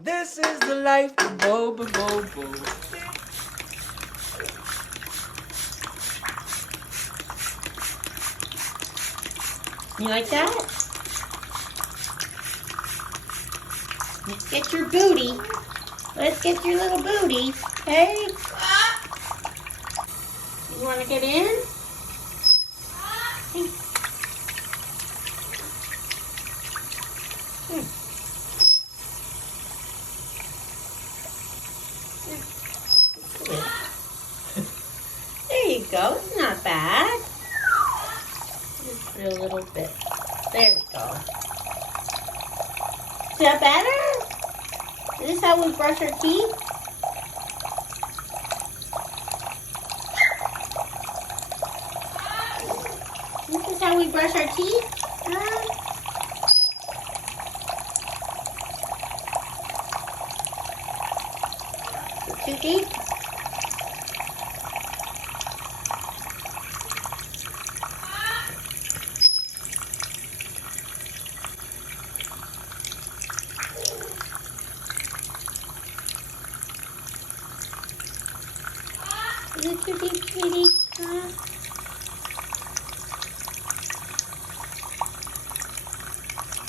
This is the life of Bobo Bobo. You like that? Let's get your booty. Let's get your little booty. Hey? You want to get in? Hey. There you go. It's not bad. Just for a little bit. There we go. Is that better? Is this how we brush our teeth? This is how we brush our teeth? Too deep? Is it too deep, sweetie?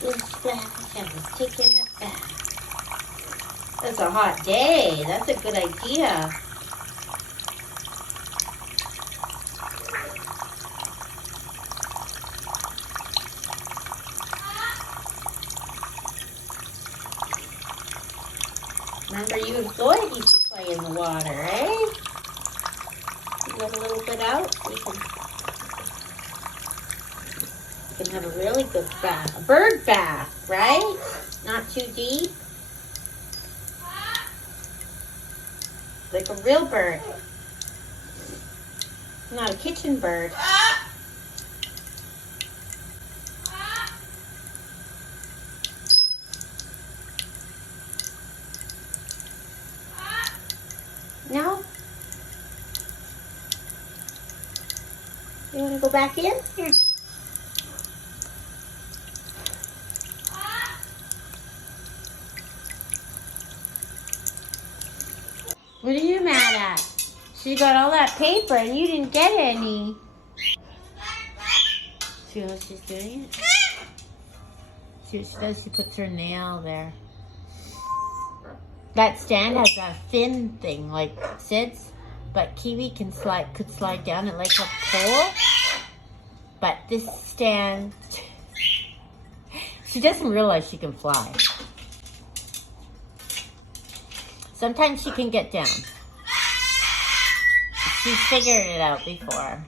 Little splash. I was taking a bath. That's a hot day. That's a good idea. Remember, you and Floyd used to play in the water, eh? You let a little bit out. You can have a really good bath. A bird bath, right? Not too deep. Like a real bird. Not a kitchen bird. No? You want to go back in? Here. What are you mad at? She got all that paper and you didn't get any. See how she's doing it? See what she does? She puts her nail there. That stand has a thin thing like Sid's, but Kiwi could slide down it like a pole. But this stand, she doesn't realize she can fly. Sometimes she can get down. She's figured it out before.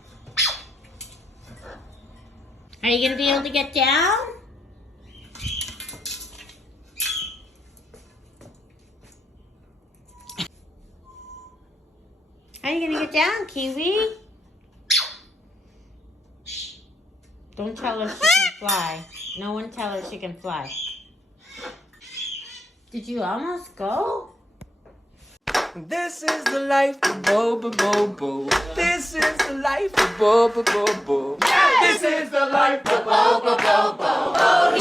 Are you gonna be able to get down? How are you gonna get down, Kiwi? Don't tell her she can fly. No one tell her she can fly. Did you almost go? This is the life of Bobo Bobo. This is the life of Bobo Bobo. This is the life of Bobo Bobo. Oh,